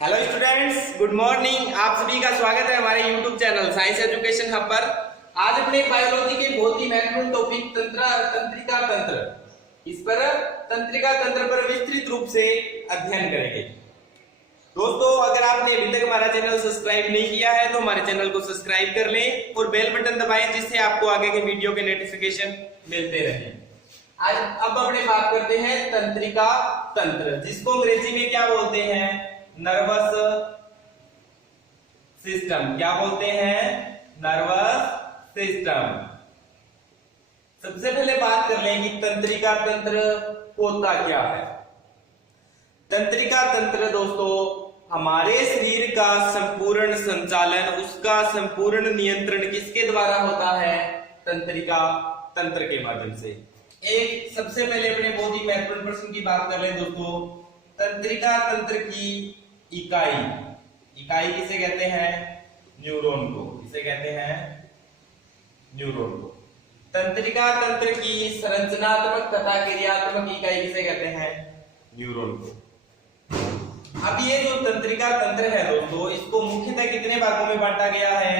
Hello students, good morning. आप सभी का स्वागत है हमारे YouTube channel science education hub पर। आज अपने बायोलॉजी के बहुत ही महत्वपूर्ण टॉपिक तंत्रिका तंत्र, इस पर तंत्रिका तंत्र पर विस्तृत रूप से अध्ययन करेंगे। दोस्तों, अगर आपने अभी तक हमारा चैनल सब्सक्राइब नहीं किया है तो हमारे चैनल को सब्सक्राइब कर लें और बेल बटन दबाएं, जिससे आपको आगे के वीडियो के नोटिफिकेशन मिलते रहें। आज अब अपने बात करते हैं तंत्रिका तंत्र, जिसको अंग्रेजी में क्या बोलते हैं? Nervous system. क्या बोलते हैं? Nervous system. सबसे पहले बात कर लें कि तंत्रिका तंत्र होता क्या है। तंत्रिका तंत्र दोस्तों हमारे शरीर का संपूर्ण संचालन, उसका संपूर्ण नियंत्रण किसके द्वारा होता है? तंत्रिका तंत्र के माध्यम से। एक सबसे पहले अपने बहुत ही महत्वपूर्ण प्रश्न की बात कर लें दोस्तों। तंत्रिका तंत्र की इकाई किसे कहते हैं? न्यूरॉन को। किसे कहते हैं? न्यूरॉन को। तंत्रिका तंत्र की संरचनात्मक तथा क्रियात्मक इकाई किसे कहते हैं? न्यूरॉन को। अब ये जो तंत्रिका तंत्र है दोस्तों, इसको मुख्यतः कितने भागों में बांटा गया है?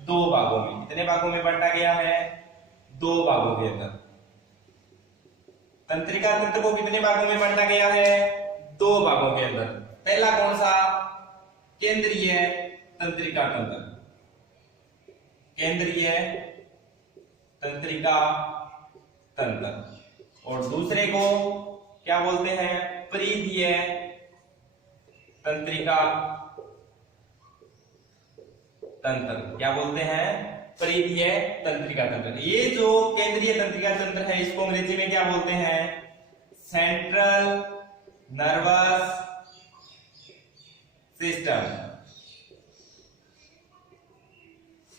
दो भागों में। कितने भागों में बांटा गया है? दो भागों के अंदर। तंत्रिका तंत्र को कितने भागों में बांटा गया है? दो भागों के अंदर। पहला कौन सा? केंद्रीय तंत्रिका तंत्र। केंद्रीय तंत्रिका तंत्र। और दूसरे को क्या बोलते हैं? परिधीय तंत्रिका तंत्र। क्या बोलते हैं? परिधीय तंत्रिका तंत्र। ये जो केंद्रीय तंत्रिका तंत्र है, इसको अंग्रेजी में क्या बोलते हैं? Central nervous system.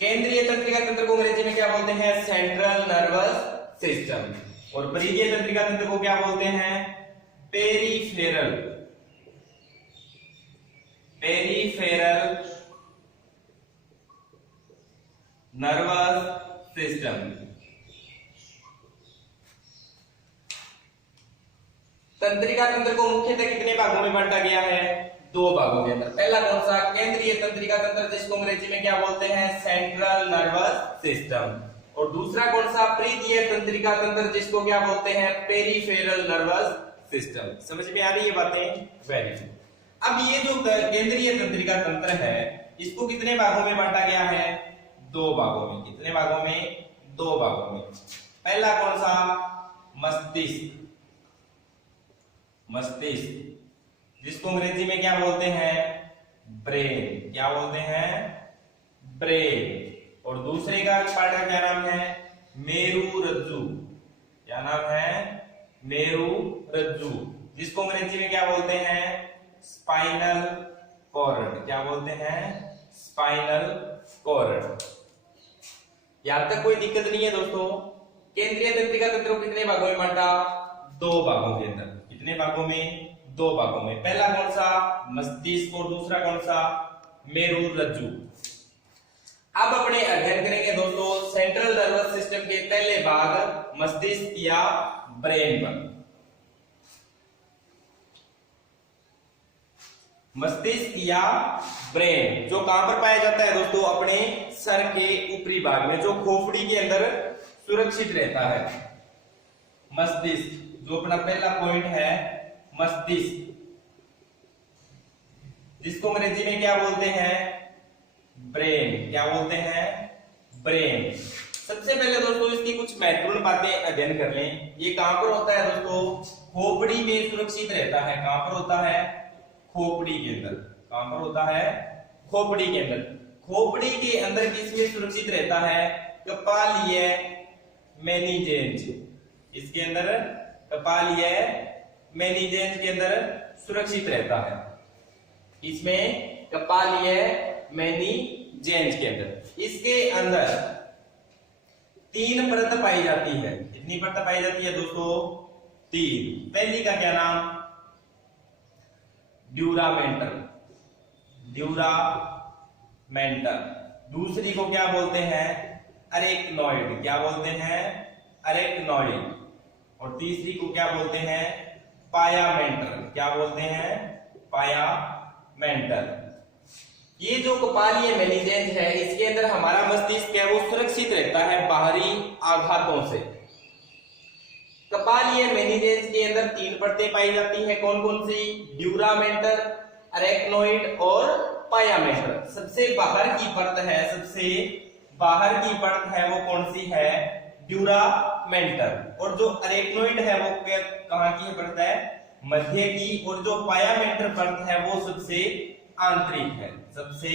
केंद्रीय तंत्रिका तंत्र को अंग्रेजी में क्या बोलते हैं? Central nervous system. और परिधीय तंत्रिका तंत्र को क्या बोलते हैं? Peripheral nervous system. तंत्रिका तंत्र को मुख्यतः कितने भागों में बांटा गया है? दो भागों के अंदर। पहला कौन सा? केंद्रीय तंत्रिका तंत्र, जिसको अंग्रेजी में क्या बोलते हैं? Central nervous system. और दूसरा कौन सा? परिधीय तंत्रिका तंत्र, जिसको क्या बोलते हैं? Peripheral nervous system. समझ में आ रही है बातें? Very good. अब ये जो केंद्रीय तंत्रिका तंत्र है, इसको कितने भागों में बांटा गया है? दो भागों में। कितने भागों में? दो भागों में। पहला कौन सा? मस्तिष्क। जिसको अंग्रेजी में क्या बोलते हैं? ब्रेन। क्या बोलते हैं? ब्रेन। और दूसरे का पार्ट का क्या नाम है? मेरुरज्जु। क्या नाम है? मेरुरज्जु। जिसको अंग्रेजी में क्या बोलते हैं? Spinal cord. क्या बोलते हैं? Spinal cord. यहां तक कोई दिक्कत नहीं है दोस्तों। केंद्रीय तंत्रिका तंत्र को कितने भागों में बांटा? दो भागों के अंदर। कितने भागों में? दो भागों में। पहला कौन सा? मस्तिष्क। और दूसरा कौन सा? मेरुरज्जु। अब अपने अध्ययन करेंगे दोस्तों सेंट्रल नर्वस सिस्टम के पहले भाग मस्तिष्क या ब्रेन पर। मस्तिष्क या ब्रेन जो कहां पर पाया जाता है दोस्तों? अपने सर के ऊपरी भाग में, जो खोपड़ी के अंदर सुरक्षित रहता है। मस्तिष्क जो अपना पहला पॉइंट है, मस्तिष्क, जिसको अंग्रेजी में क्या बोलते हैं? ब्रेन। क्या बोलते हैं? ब्रेन। सबसे पहले दोस्तों इसकी कुछ महत्वपूर्ण बातें अध्ययन कर लें। ये कहां पर होता है दोस्तों? खोपड़ी में सुरक्षित रहता है। कहां पर होता है? खोपड़ी के अंदर। कहां पर होता है? खोपड़ी के अंदर। खोपड़ी के अंदर किसमें सुरक्षित रहता है? कपालीय मेनिजेंज। इसके अंदर कपालीय मेनिजेंज के अंदर सुरक्षित रहता है। इसमें कपालीय मेनिजेंज के अंदर। इसके अंदर तीन परत पाई जाती है। कितनी परत पाई जाती है दोस्तों? तीन। पहली का क्या नाम? ड्यूरामेंटल। दूसरी को क्या बोलते हैं? अरेक्नॉइड। क्या बोलते हैं? अरेक्नॉइड। और तीसरी को क्या बोलते हैं? पायामेंटल। क्या बोलते हैं? पाया मेंटल। ये जो कपालीय मेनिजेंस है, इसके अंदर हमारा मस्तिष्क है वो सुरक्षित रहता है बाहरी आघातों से। कपालीय मेनिजेंस के अंदर 3 परतें पाई जाती हैं, कौन कौन सी? ड्यूरामेंटल, अरेक्नोइड और पायामेंटल। सबसे बाहर की परत है, सबसे बाहर की परत है वो कौन सी है? ड्यूरामेंटल। और जो अरेक्नोइड है वो कहां की परत है? मध्य की। और जो पायामेंटल परत है वो सबसे आंतरिक है, सबसे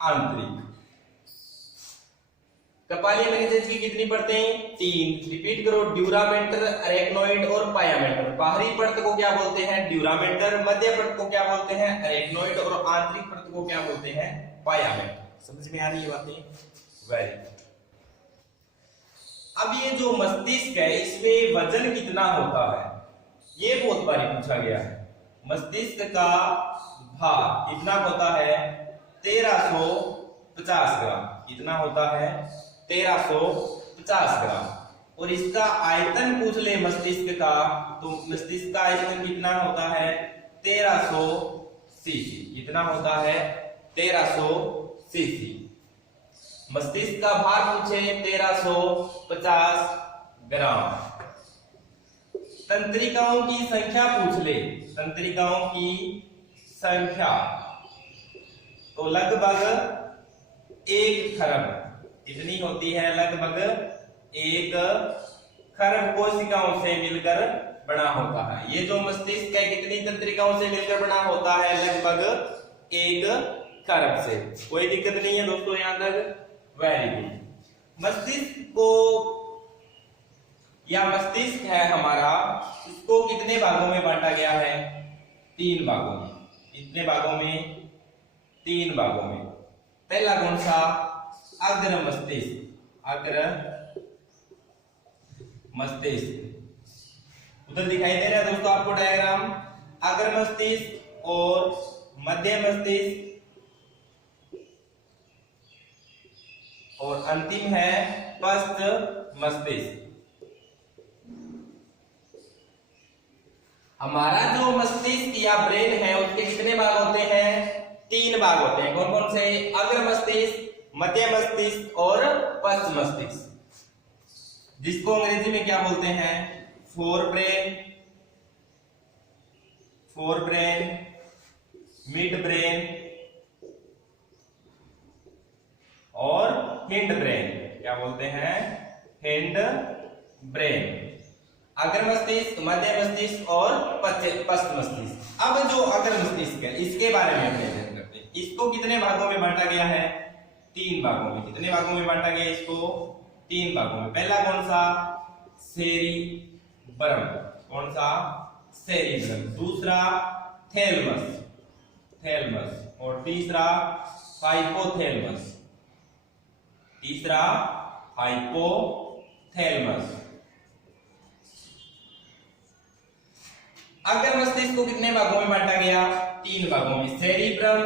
आंतरिक। कपालीय मेनिजेंस की कितनी परतें? 3। रिपीट करो, ड्यूरामेंटल, अरेक्नोइड और पायामेंटल। बाहरी परत को क्या बोलते हैं? ड्यूरामेंटल। मध्य परत को क्या बोलते हैं? अरेक्नोइड। और आंतरिक परत को क्या बोलते हैं? पायामेंटल। समझ में आ रही है बातें? Very good. अब ये जो मस्तिष्क है इसमें वजन कितना होता है, ये बहुत बारी पूछा गया है। मस्तिष्क का भार कितना होता है? 1350 ग्राम। कितना होता है? 1350 ग्राम। और इसका आयतन पूछ ले मस्तिष्क का, तो मस्तिष्क का आयतन कितना होता है? 1300 सीसी। कितना होता है? 1300 सीसी। मस्तिष्क का भार पूछे 1350 ग्राम। तंत्रिकाओं की संख्या पूछ ले, तंत्रिकाओं की संख्या तो लगभग 1 खरब। कितनी होती है? लगभग 1 खरब कोशिकाओं से मिलकर बना होता है। ये जो मस्तिष्क है कितनी तंत्रिकाओं से मिलकर बना होता है? लगभग 1 खरब से। कोई दिक्कत नहीं है दोस्तों यहां तक? Very good. मस्तिष्क को या मस्तिष्क है हमारा, इसको कितने भागों में बांटा गया है? 3 भागों में। कितने भागों में? 3 भागों में। पहला कौन सा? अग्र मस्तिष्क। अग्र मस्तिष्क उधर दिखाई दे रहा है दोस्तों आपको डायग्राम। अग्र मस्तिष्क और मध्य मस्तिष्क और अंतिम है पश्च मस्तिष्क। हमारा जो मस्तिष्क या ब्रेन है उसके कितने भाग होते हैं? 3 भाग होते हैं। कौन कौन से? अग्र मस्तिष्क, मध्य मस्तिष्क और पश्च मस्तिष्क, जिसको अंग्रेजी में क्या बोलते हैं? फोर ब्रेन, मिड ब्रेन और हिंड ब्रेन। क्या बोलते हैं? Hind brain. अग्र मस्तिष्क, मध्य मस्तिष्क और पश्च मस्तिष्क। अब जो अग्र मस्तिष्क है इसके बारे में हम अध्ययन करते हैं। इसको कितने भागों में बांटा गया है? 3 भागों में। कितने भागों में बांटा गया इसको? 3 भागों में। पहला कौन सा? सेरिब्रम। कौन सा? सेरिब्रम। दूसरा थैलमस और तीसरा हाइपोथैलमस। अग्र मस्तिष्क को कितने भागों में बांटा गया? 3 भागों में। सेरिब्रम,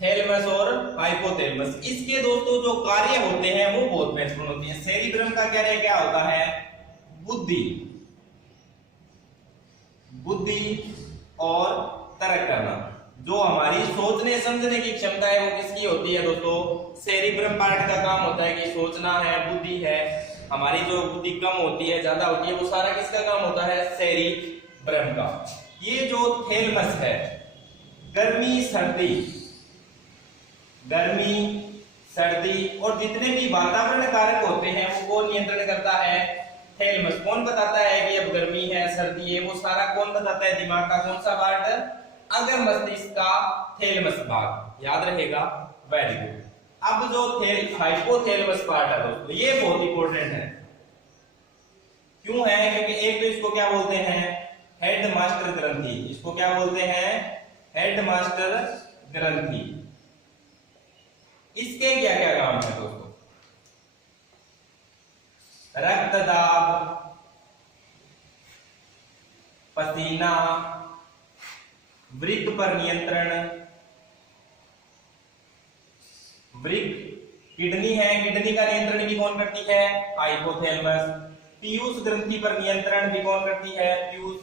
थैलमस और हाइपोथैलमस। इसके दोस्तों जो कार्य होते हैं वो बहुत महत्वपूर्ण होते हैं। सेरिब्रम का कार्य क्या होता है? बुद्धि और तर्क करना। जो हमारी सोचने समझने की क्षमता है वो किसकी होती है दोस्तों? सेरिब्रम पार्ट का काम होता है कि सोचना है, बुद्धि है। हमारी जो बुद्धि कम होती है, ज्यादा होती है, वो सारा किसका काम होता है? सेरिब्रम का। ये जो थैलमस है, गर्मी सर्दी और जितने भी वातावरण कारक होते हैं वो कौन नियंत्रण करता है? थैलमस। कौन बताता है कि अब गर्मी है, सर्दी है? वो सारा कौन बताता है? दिमाग का कौन सा पार्ट? अग्र मस्तिष्क का थैलमस भाग। याद रहेगा? Very good. अब जो हाइपोथैलमस पार्ट है दोस्तों, ये बहुत इंपॉर्टेंट है। क्यों है? क्योंकि एक तो इसको क्या बोलते हैं? हेड मास्टर ग्रंथि। इसको क्या बोलते हैं? हेड मास्टर ग्रंथि। इसके क्या क्या काम है दोस्तों? रक्त दाब, पसीना, वृक्क पर नियंत्रण। वृक्क किडनी है, किडनी का नियंत्रण भी कौन करती है? हाइपोथैलमस। पीयूष ग्रंथि पर नियंत्रण भी कौन करती है? पीयूष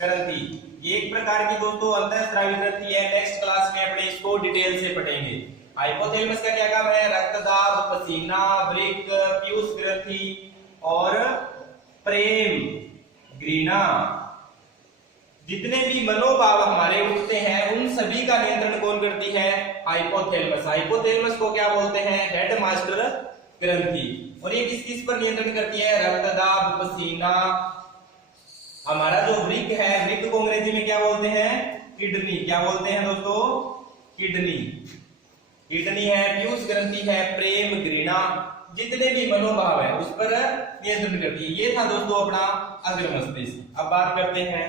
ग्रंथि। ये एक प्रकार की दोस्तों अंतःस्रावी ग्रंथि है। नेक्स्ट क्लास इसको डिटेल से पढ़ेंगे। हाइपोथैलेमस का क्या काम है? रक्त दाब, पसीना, वृक्क, पीयूष ग्रंथि और प्रेम, घृणा, जितने भी मनोभाव हमारे उठते हैं उन सभी का नियंत्रण कौन करती है? हाइपोथैलेमस। हाइपोथैलेमस को क्या बोलते हैं? हेड मास्टर ग्रंथि। और ये किस किस पर नियंत्रण करती है? रक्त दाब, पसीना, हमारा जो वृक्क है, वृक्क को अंग्रेजी में क्या बोलते हैं? किडनी। क्या बोलते हैं दोस्तों? किडनी। किडनी है, पीयूष ग्रंथि है, प्रेम, घृणा, जितने भी मनोभाव है उस पर नियंत्रण करती है। ये था दोस्तों अपना अग्र मस्तिष्क। अब बात करते हैं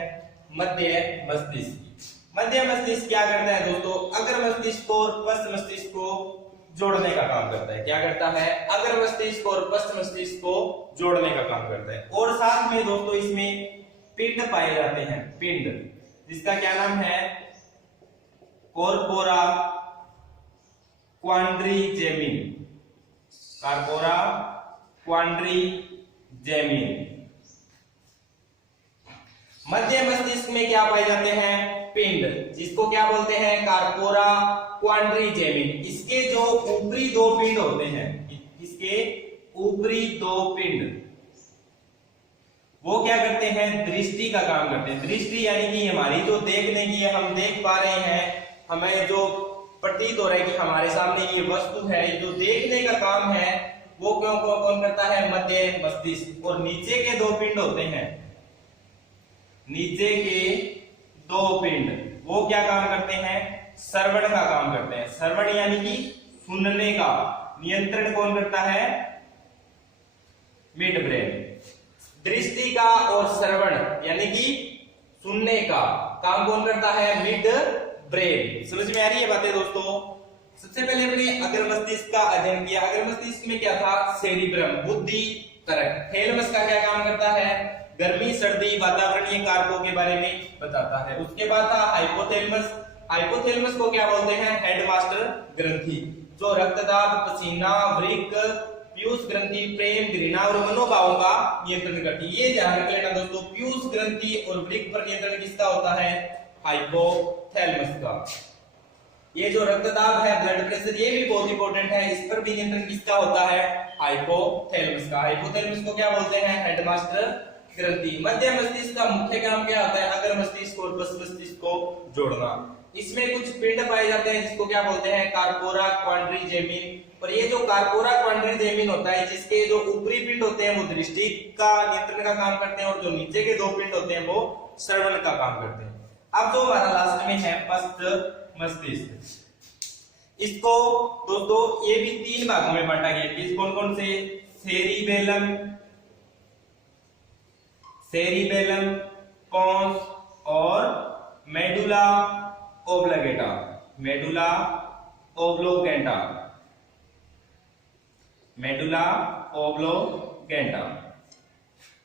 मध्य मस्तिष्क। मध्य मस्तिष्क क्या करता है दोस्तों? अग्र मस्तिष्क और पश्च मस्तिष्क को जोड़ने का काम करता है। क्या करता है? अग्र मस्तिष्क और पश्च मस्तिष्क को जोड़ने का काम करता है। और साथ में दोस्तों इसमें पिंड पाए जाते हैं, पिंड, जिसका क्या नाम है? कॉर्पोरा क्वाड्रिजेमिन। कॉर्पोरा क्वाड्रिजेमिन। मध्य मस्तिष्क में क्या पाए जाते हैं? पिंड, जिसको क्या बोलते हैं? कॉर्पोरा क्वाड्रिजेमिन। इसके जो ऊपरी दो पिंड होते हैं, इसके ऊपरी दो पिंड वो क्या करते हैं? दृष्टि का काम करते हैं। दृष्टि यानी कि हमारी जो देखने की है, हम देख पा रहे हैं, हमें जो प्रतीत हो रहा है कि हमारे सामने ये वस्तु है, जो देखने का काम है वो कौन करता है? मध्य मस्तिष्क। और नीचे के दो पिंड होते हैं, नीचे के दो पिंड वो क्या काम करते हैं? श्रवण का काम करते हैं। श्रवण यानी कि सुनने का नियंत्रण कौन करता है? Mid brain. दृष्टि का और श्रवण यानी कि सुनने का काम कौन करता है? Mid brain. समझ में आ रही है बातें दोस्तों? सबसे पहले हमने अग्र मस्तिष्क का अध्ययन किया। अग्र मस्तिष्क में क्या था? सेरिब्रम, बुद्धि तरक। थैलेमस का क्या काम करता है? गर्मी, सर्दी, वातावरणीय कारकों के बारे में बताता है। उसके बाद था हाइपोथैलेमस। हाइपोथैलेमस को क्या बोलते हैं? हेडमास्टर ग्रंथि, जो रक्तदाब, पसीना, वृक्क, पीयूष ग्रंथि, प्रेम, घृणा और मनोभावों का नियंत्रण करती है। ये ध्यान रख लेना दोस्तों, पीयूष ग्रंथि और वृक्क पर नियंत्रण किसका होता है? हाइपोथैलेमस का। ये जो रक्तदाब है, ब्लड प्रेशर, ये भी बहुत इंपॉर्टेंट है, इस पर भी नियंत्रण किसका होता है? हाइपोथैलेमस का। हाइपोथैलेमस को क्या बोलते हैं? हेडमास्टर ग्रंथि। मध्य मस्तिष्क का मुख्य काम क्या होता है? अग्र मस्तिष्क और पश्च मस्तिष्क को जोड़ना। इसमें कुछ पिंड पाए जाते हैं जिसको क्या बोलते हैं? कॉर्पोरा क्वाड्रिजेमिन। और ये जो कॉर्पोरा क्वाड्रिजेमिन होता है, जिसके जो ऊपरी पिंड होते हैं वो दृष्टि का नियंत्रण का काम करते हैं, और जो नीचे के दो पिंड होते हैं वो श्रवण का काम करते हैं। अब जो हमारा लास्ट में है पश्च मस्तिष्क, इसको दोस्तों ये भी तीन भागों में बांटा गया है। कौन कौन से? सेरिबेलम, सेरिबेलम, पोंस और medulla oblongata. Medulla oblongata, medulla oblongata,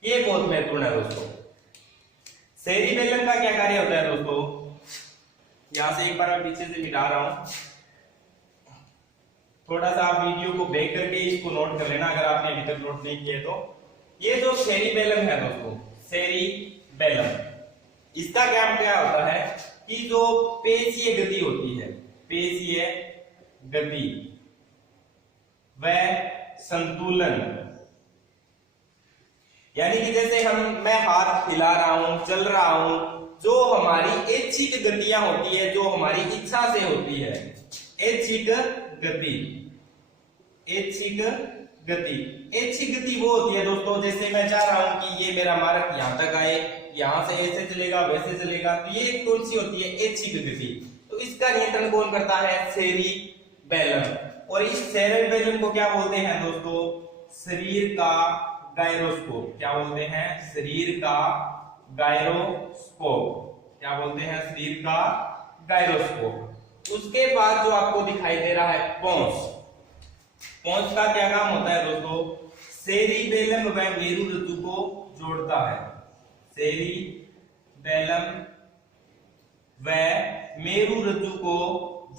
ये बहुत महत्वपूर्ण है दोस्तों। सेरिबेलम का क्या कार्य होता है दोस्तों? यहां से एक बार मैं पीछे से मिटा रहा हूं, थोड़ा सा आप वीडियो को बैक करके इसको नोट कर लेना अगर आपने अभी तक नोट नहीं किया तो। ये जो सेरिबेलम है दोस्तों, सेरिबेलम, इसका काम क्या होता है कि जो पेशीय गति होती है, पेशीय गति व संतुलन, यानी कि जैसे मैं हाथ हिला रहा हूं, चल रहा हूं, जो हमारी ऐच्छिक गतियां होती है, जो हमारी इच्छा से होती है, ऐच्छिक गति, ऐच्छिक गति, ऐच्छिक गति वो होती है दोस्तों, जैसे मैं चाह रहा हूं कि ये मेरा मार्ग यहां तक आए, यहां से ऐसे चलेगा, वैसे चलेगा, तो ये कौन सी होती है? ऐच्छिक गति। तो इसका नियंत्रण कौन करता है? सेरिबेलम। और इस सेरिबेलम को क्या बोलते हैं दोस्तों? शरीर का गायरोस्कोप। क्या बोलते हैं? शरीर का गायरोस्कोप। क्या बोलते हैं? शरीर का गायरोस्कोप। उसके बाद जो आपको दिखाई दे रहा है पोंस, पोंस का क्या काम होता है दोस्तों? सेरिबेलम व मेरु रज्जु को जोड़ता है। सेरिबेलम व मेरु रज्जु को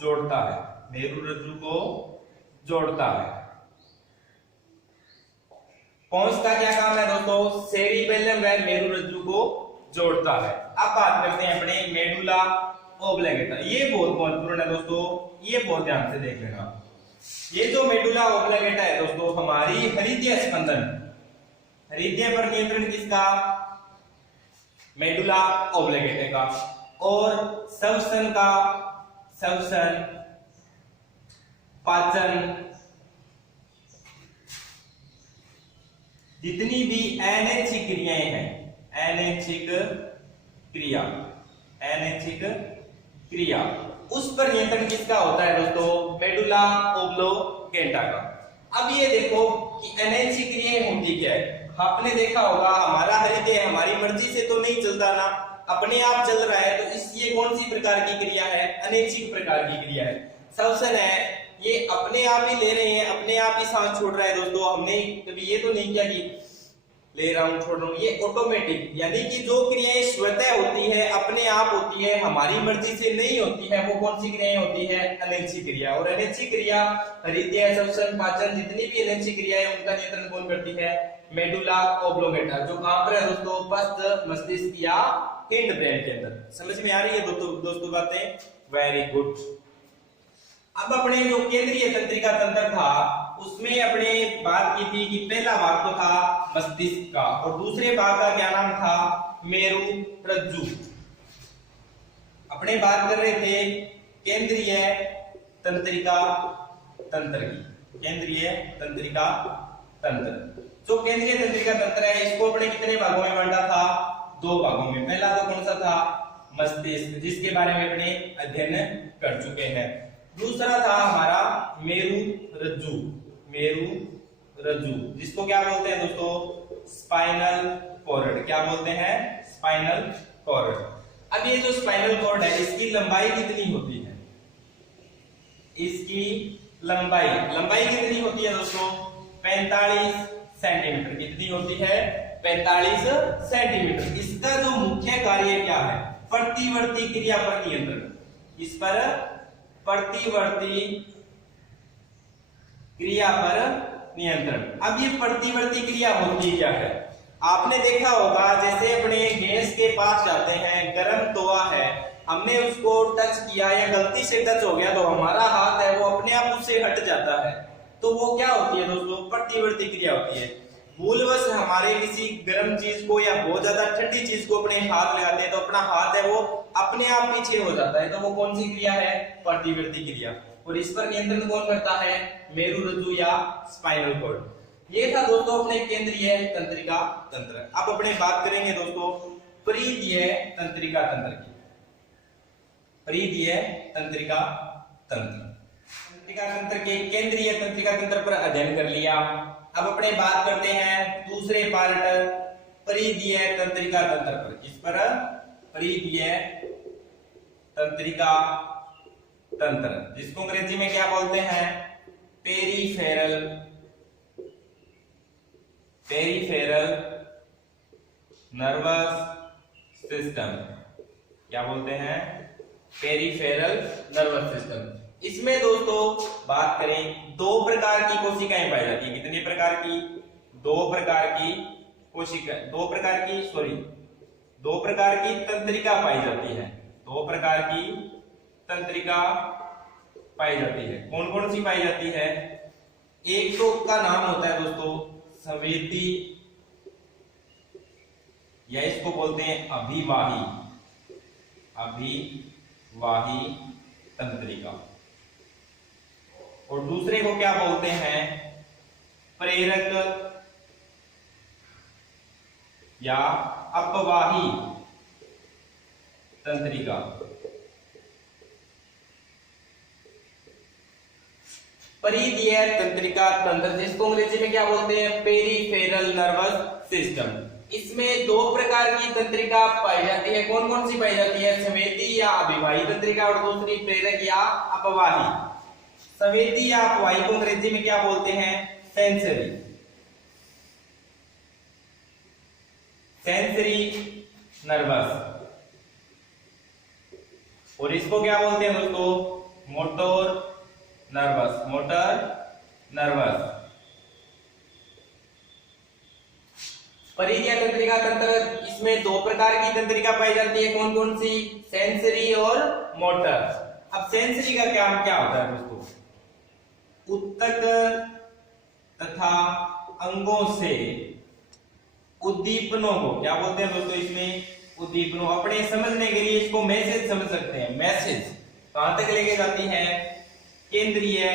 जोड़ता है, मेरु रज्जु को जोड़ता है। पोंस का क्या काम है दोस्तों? सेरिबेलम व मेरु रज्जु को जोड़ता है। अब बात करते हैं अपने मेडुला ओब्लिगेटा, ये बहुत महत्वपूर्ण है दोस्तों, ये बहुत ध्यान से देख लेना। ये जो मेडुला ओब्लिगेटा है दोस्तों, हमारी हृदय स्पंदन, हृदय पर नियंत्रण किसका? मेडुला ओब्लिगेटा का। और श्वसन का, श्वसन, पाचन, जितनी भी अनैच्छिक क्रियाएं हैं, अनैच्छिक क्रिया, अनैच्छिक क्रिया, उस पर नियंत्रण किसका होता है दोस्तों? मेडुला ओब्लिगेटा का। अब ये देखो कि अनैच्छिक क्रियाएं होती क्या है। आपने देखा होगा हमारा हृदय हमारी मर्जी से तो नहीं चलता ना, अपने आप चल रहा है, तो इस ये कौन सी प्रकार की क्रिया है? अनैच्छिक प्रकार की क्रिया है। श्वसन है, ये अपने आप ही ले रहे हैं, अपने आप ही सांस छोड़ रहा है दोस्तों, हमने कभी ये तो नहीं किया कि ले रहा हूं छोड़ रहा हूं, ये ऑटोमेटिक, यानी कि जो क्रियाएं स्वतः होती है, अपने आप होती है, हमारी मर्जी से नहीं होती है, वो कौन सी क्रियाएं होती है? अनैच्छिक क्रिया। और अनैच्छिक क्रिया हृदय, श्वसन, पाचन, जितनी भी अनैच्छिक क्रियाएं उनका नियंत्रण कौन करती है? मेडुला ओब्लिगेटा, जो कहां पर है दोस्तों? पश्च मस्तिष्क या हिंड ब्रेन के अंदर। समझ में आ रही है दोस्तों बातें? Very good. अब अपने जो केंद्रीय तंत्रिका तंत्र था उसमें अपने बात की थी कि पहला भाग तो था मस्तिष्क का और दूसरे भाग का क्या नाम था? मेरु रज्जु। अपने बात कर रहे थे केंद्रीय तंत्रिका तंत्र की, केंद्रीय तंत्रिका तंत्र। जो केंद्रीय तंत्रिका तंत्र है इसको अपने कितने भागों में बांटा था? 2 भागों में। पहला तो कौन सा था? मस्तिष्क, जिसके बारे में अपने अध्ययन कर चुके हैं। दूसरा था हमारा मेरु रज्जु, मेरु रज्जु, जिसको क्या बोलते हैं दोस्तों? Spinal cord. क्या बोलते हैं? Spinal cord. अब ये जो स्पाइनल कॉर्ड है इसकी लंबाई कितनी होती है? इसकी लंबाई कितनी होती है दोस्तों? 45 सेंटीमीटर। कितनी होती है? 45 सेंटीमीटर। इसका जो मुख्य कार्य क्या है? प्रतिवर्ती क्रिया पर नियंत्रण। इस पर प्रतिवर्ती क्रिया पर नियंत्रण। अब ये प्रतिवर्ती क्रिया होती क्या है? आपने देखा होगा जैसे अपने गैस के पास जाते हैं, गर्म तवा है, हमने उसको टच किया या गलती से टच हो गया तो हमारा हाथ है वो अपने आप उससे हट जाता है, तो वो क्या होती है दोस्तों? प्रतिवर्ती क्रिया होती है। भूलवश हमारे किसी गर्म चीज को या बहुत ज्यादा ठंडी चीज को अपने हाथ लगाते हैं तो अपना हाथ है वो अपने आप पीछे हो जाता है, तो वो कौन सी क्रिया है? प्रतिवर्ती क्रिया। और इस पर नियंत्रण कौन करता है? मेरु रज्जु या स्पाइनल कॉर्ड। ये था दोस्तों अपने केंद्रीय तंत्रिका तंत्र। अब अपने बात करेंगे दोस्तों परिधीय तंत्रिका तंत्र की। परिधीय तंत्रिका तंत्र, तंत्रिका तंत्र के केंद्रीय तंत्रिका तंत्र पर अध्ययन कर लिया। अब अपने बात करते हैं दूसरे पार्ट परिधीय तंत्रिका तंत्र पर। किस पर? परिधीय तंत्रिका तंत्र, जिसको अंग्रेजी में क्या बोलते हैं? Peripheral, peripheral nervous system. क्या बोलते हैं? Peripheral nervous system. इसमें दोस्तों बात करें 2 प्रकार की कोशिकाएं पाई जाती है। कितने प्रकार की? 2 प्रकार की कोशिका, 2 प्रकार की तंत्रिका पाई जाती है। 2 प्रकार की तंत्रिका पाई जाती है। कौन कौन सी पाई जाती है? एक तो का नाम होता है दोस्तों संवेदी, या इसको बोलते हैं अभिवाही, अभिवाही तंत्रिका। और दूसरे को क्या बोलते हैं? प्रेरक या अपवाही तंत्रिका। परिधीय तंत्रिका तंत्र, जिसको अंग्रेजी में क्या बोलते हैं? Peripheral nervous system. इसमें 2 प्रकार की तंत्रिका पाई जाती है। कौन कौन सी पाई जाती है? संवेदी या अभिवाही तंत्रिका और दूसरी प्रेरक या अपवाही। संवेदी या अपवाही को अंग्रेजी में क्या बोलते हैं? Sensory, sensory nervous. और इसको क्या बोलते हैं दोस्तों? Motor nervous, motor nervous. परिधीय तंत्रिका तंत्र इसमें दो प्रकार की तंत्रिका पाई जाती है, कौन कौन सी? सेंसरी और मोटर। अब सेंसरी का काम क्या होता है दोस्तों? ऊतक तथा अंगों से उद्दीपनों को क्या बोलते हैं दोस्तों? इसमें उद्दीपनों, अपने समझने के लिए इसको मैसेज समझ सकते हैं। मैसेज कहां तक लेके जाती है? केंद्रीय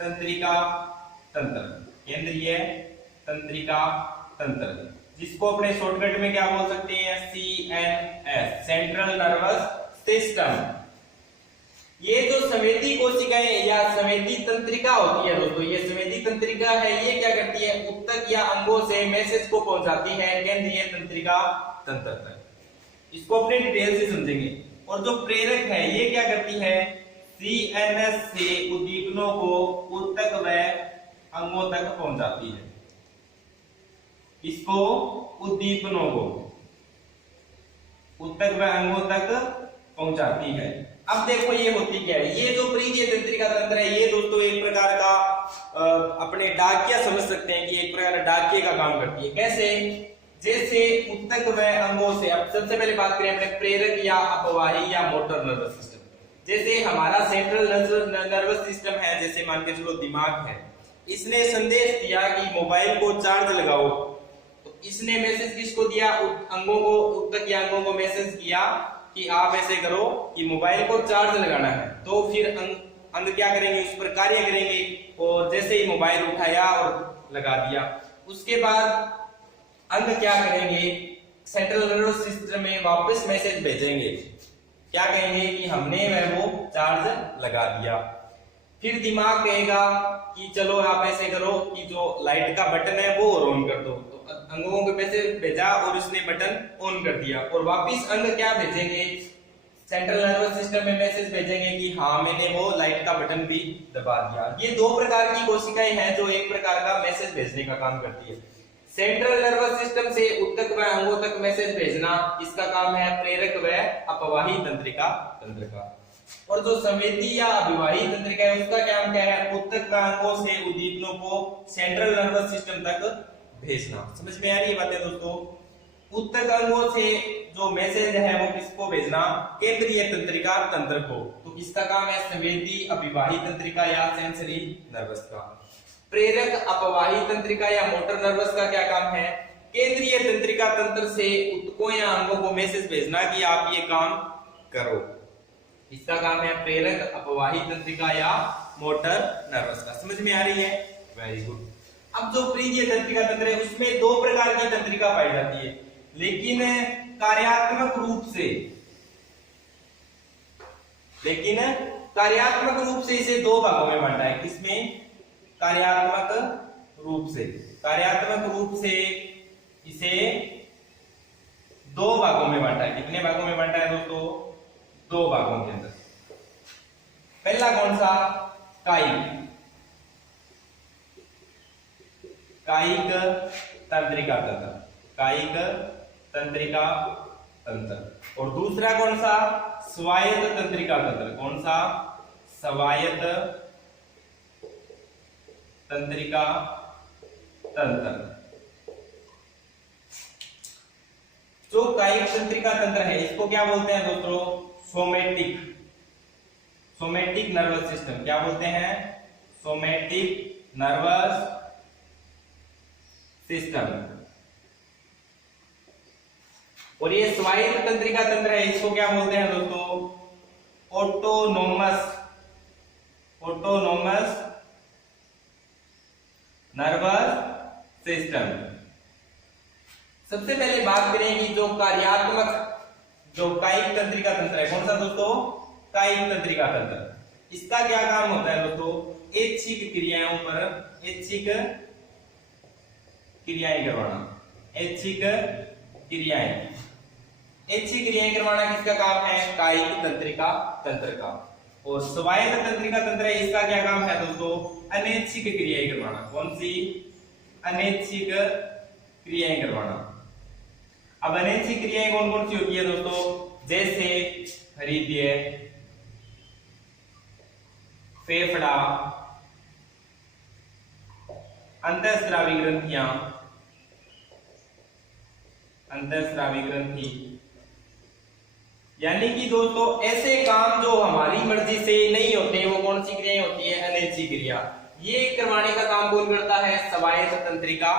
तंत्रिका तंत्र, केंद्रीय तंत्रिका तंत्र, जिसको अपने शॉर्टकट में क्या बोल सकते हैं? CNS, central nervous system. ये जो संवेदी कोशिकाएं या संवेदी तंत्रिका होती है दोस्तों, ये संवेदी तंत्रिका है, ये क्या करती है? ऊतक या अंगों से मैसेज को पहुंचाती है केंद्रीय तंत्रिका तंत्र तक। इसको अपने डिटेल से समझेंगे। और जो प्रेरक है ये क्या करती है? CNS से उद्दीपनों को ऊतक व अंगों तक पहुंचाती है। इसको उद्दीपनों को ऊतक व अंगों तक पहुंचाती है। अब देखो ये होती क्या है? ये जो प्रीय तंत्रिका तंत्र है ये दोस्तों एक प्रकार का अपने डाकिया समझ सकते हैं कि एक प्रकार डाकिये का काम करती है। कैसे? जैसे ऊतक व अंगों से, अब सबसे पहले बात करें अपने प्रेरक या अपवाही या मोटर नर्वस सिस्टम। जैसे हमारा सेंट्रल नर्वस सिस्टम है, जैसे मान के चलो दिमाग है, इसने संदेश दिया कि मोबाइल को चार्ज लगाओ, तो इसने मैसेज किसको दिया? अंगों को, ऊतक या अंगों को मैसेज किया कि आप ऐसे करो कि मोबाइल को चार्ज लगाना है। तो फिर अंग क्या करेंगे? उस पर कार्य करेंगे, और जैसे ही मोबाइल उठाया और लगा दिया, उसके बाद अंग क्या करेंगे? सेंट्रल नर्वस सिस्टम में वापस मैसेज भेजेंगे, क्या कहेंगे? कि हमने वह वो चार्ज लगा दिया। फिर दिमाग कहेगा कि चलो आप ऐसे करो कि जो लाइट का बटन है वो ऑन कर दो, तो अंगों के पैसे भेजा और उसने बटन ऑन कर दिया, और वापिस अंग क्या भेजेंगे? सेंट्रल नर्वस सिस्टम में मैसेज भेजेंगे कि हाँ मैंने वो लाइट का बटन भी दबा दिया। ये दो प्रकार की कोशिकाएं हैं जो एक प्रकार का मैसेज भेजने का काम करती है। सेंट्रल नर्वस सिस्टम से ऊतक व अंगों तक मैसेज भेजना, इसका काम है प्रेरक व अपवाही तंत्रिका तंत्र का। और जो संवेदी या अभिवाही तंत्रिका है उसका काम क्या है? ऊतक व अंगों से उद्दीपनों को सेंट्रल नर्वस सिस्टम तक भेजना। समझ में आ रही है बातें दोस्तों? ऊतक अंगों से जो मैसेज है वो किसको भेजना? केंद्रीय तंत्रिका तंत्र को। तो इसका काम है संवेदी अभिवाही तंत्रिका या सेंसरी नर्वस का। प्रेरक अपवाही तंत्रिका या मोटर नर्वस का क्या काम है? केंद्रीय तंत्रिका तंत्र से ऊतकों या अंगों को मैसेज भेजना कि आप ये काम करो। इसका काम है प्रेरक अपवाही तंत्रिका या मोटर नर्वस का। समझ में आ रही है? Very good. अब जो प्रीय तंत्रिका तंत्र है उसमें दो प्रकार की तंत्रिका पाई जाती है, लेकिन कार्यात्मक रूप से इसे दो भागों में बांटा है। किसमें? कार्यात्मक रूप से इसे दो भागों में बांटा है। कितने भागों में बांटा है दोस्तों? दो भागों के अंदर। पहला कौन सा? कायिक तंत्रिका तंत्र। और दूसरा कौन सा? स्वायत्त तंत्रिका तंत्र। कौन सा? स्वायत्त तंत्रिका तंत्र। जो कायिक तंत्रिका तंत्र है इसको क्या बोलते हैं दोस्तों? Somatic nervous system. क्या बोलते हैं? Somatic nervous system. और ये स्वायत्त तंत्रिका तंत्र है, इसको क्या बोलते हैं दोस्तों? Autonomous nervous system. सबसे पहले बात करें कि जो कायिक तंत्रिका तंत्र है, कौन सा दोस्तों? कायिक तंत्रिका तंत्र। इसका क्या काम होता है दोस्तों? ऐच्छिक क्रियाओं पर ऐच्छिक क्रियाएं करवाना किसका काम है? कायिक तंत्रिका तंत्र का। और स्वायत्त तंत्रिका तंत्र है, इसका क्या काम है दोस्तों? अनैच्छिक क्रियाएं करवाना। कौन सी? अनैच्छिक क्रियाएं करवाना। अब अनैच्छिक क्रियाएं कौन कौन सी होती है दोस्तों? जैसे हृदय, फेफड़ा, अंतःस्रावी ग्रंथियां, अंतःस्रावी ग्रंथि। यानी कि दोस्तों ऐसे काम जो हमारी मर्जी से नहीं होते वो कौन सी क्रियाएं होती है? अनैच्छिक क्रिया। ये करवाने का काम कौन करता है? स्वायत्त तंत्रिका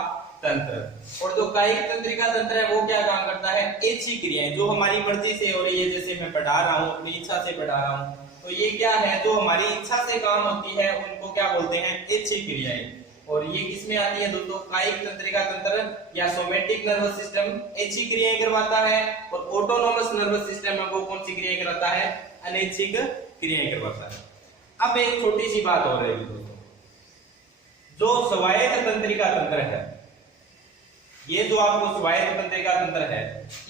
तंत्र। और जो कायिक तंत्रिका तंत्र है वो क्या काम करता है? ऐच्छिक क्रियाएं जो हमारी मर्जी से हो रही है, जैसे मैं पढ़ा रहा हूँ, अपनी इच्छा से पढ़ा रहा हूँ, तो ये क्या है? जो हमारी इच्छा से काम होती है उनको क्या बोलते हैं? ऐच्छिक क्रियाएं। और ये किसमें आती है दोस्तों? कायिक तंत्रिका तंत्र या सोमेटिक नर्वस सिस्टम ऐच्छिक क्रियाएं करवाता है, और ऑटोनोमस नर्वस सिस्टम है वो कौन सी क्रियाएं करवाता है? अनैच्छिक क्रियाएं करवाता है। अब एक छोटी सी बात हो रही है दोस्तों, जो स्वायत्त तंत्रिका तंत्र है, ये जो आपको स्वायत्त तंत्रिका तंत्र है,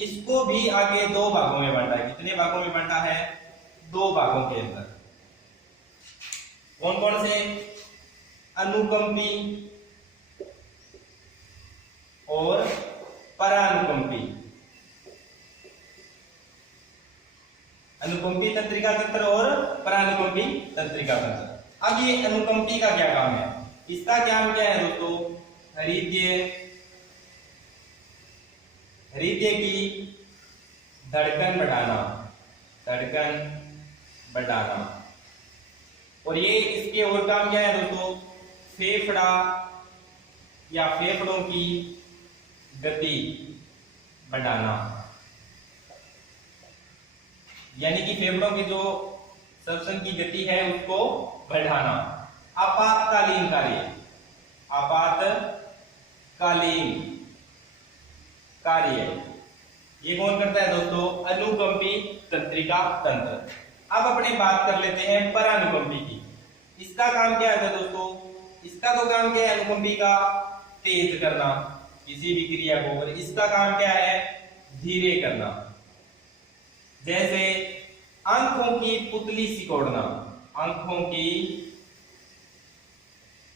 इसको भी आगे दो भागों में बांटा है। कितने भागों में बांटा है? दो भागों के अंदर। कौन कौन से? अनुकंपी और परानुकंपी। अनुकंपी तंत्रिका तंत्र और परानुकंपी तंत्रिका तंत्र। अब ये अनुकंपी का क्या काम है? इसका काम क्या है दोस्तों? हृदय की धड़कन बढ़ाना, धड़कन बढ़ाना। और ये इसके और काम क्या है दोस्तों? फेफड़ा या फेफड़ों की गति बढ़ाना, यानी कि फेफड़ों की जो श्वसन की गति है उसको बढ़ाना। आपातकालीन कार्य, आपातकालीन कार्य ये कौन करता है दोस्तों? अनुकंपी तंत्रिका तंत्र। अब अपने बात कर लेते हैं परानुकंपी की। इसका काम क्या है दोस्तों? इसका तो काम क्या है अनुकंपी का? तेज करना किसी भी क्रिया को। और इसका काम क्या है? धीरे करना। जैसे आंखों की पुतली सिकोड़ना, आंखों की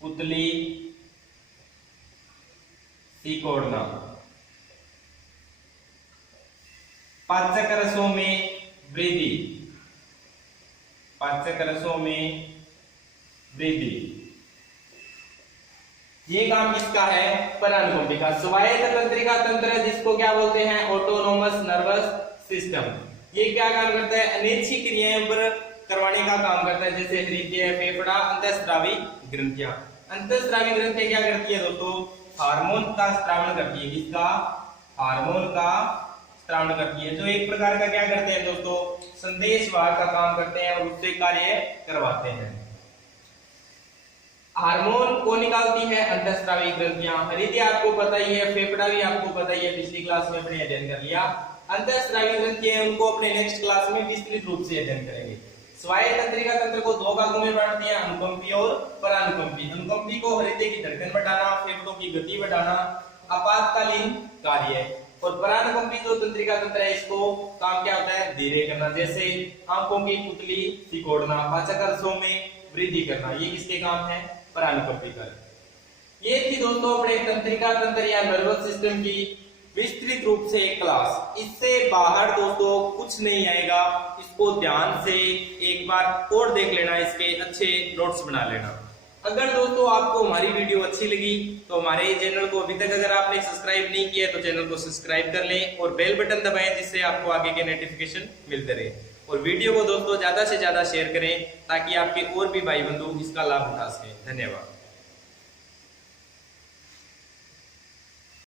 पुतली सिकोड़ना। पाचक रसों में वृद्धि, पाचक रसों में वृद्धि। ये काम किसका है? परानुकंपी का। स्वायत्त तंत्रिका तंत्र जिसको क्या बोलते हैं? Autonomous nervous system. ये क्या काम करता है? अनैच्छिक क्रियाएं पर करवाने का काम करता है, जैसे हृदय, फेफड़ा, अंतःस्रावी ग्रंथियां। अंतःस्रावी ग्रंथियां क्या करती है दोस्तों? हार्मोन का स्रावण करती है। किसका? हार्मोन का स्रावण करती है, जो एक प्रकार का क्या करते हैं दोस्तों? संदेशवाहक का काम करते हैं और उससे कार्य करवाते हैं। हार्मोन को निकालती है अंतःस्रावी ग्रंथियां। हृदय आपको पता ही है, फेफड़ा भी आपको पता ही है, पिछली क्लास में अपने अध्ययन कर लिया। अंतःस्रावी ग्रंथियां उनको अपने नेक्स्ट क्लास में विस्तृत रूप से अध्ययन करेंगे। स्वायत्त तंत्रिका तंत्र को दो भागों में बांट दिया, अनुकंपी और परानुकंपी। अनुकंपी को हृदय की धड़कन बढ़ाना, फेफड़ों की गति बढ़ाना, आपातकालीन कार्य। और परानुकंपी जो तंत्रिका तंत्र है इसको काम क्या होता है? धीरे करना, जैसे आंखों की पुतली सिकोड़ना, पाचक रसों में वृद्धि करना। ये किसके काम है? परानुकंपी कार्य। ये थी दोस्तों अपने तंत्रिका तंत्र या नर्वस सिस्टम की विस्तृत रूप से क्लास। इससे बाहर दोस्तों कुछ नहीं आएगा, इसको ध्यान से एक बार और देख लेना, इसके अच्छे नोट्स बना लेना। अगर दोस्तों आपको हमारी वीडियो अच्छी लगी तो हमारे चैनल को अभी तक अगर आपने सब्सक्राइब नहीं किया तो चैनल को सब्सक्राइब कर लें और बेल बटन दबाएं, जिससे आपको आगे के नोटिफिकेशन मिलते रहे। और वीडियो को दोस्तों ज्यादा से ज्यादा शेयर करें ताकि आपके और भी भाई बंधु इसका लाभ उठा सकें। धन्यवाद।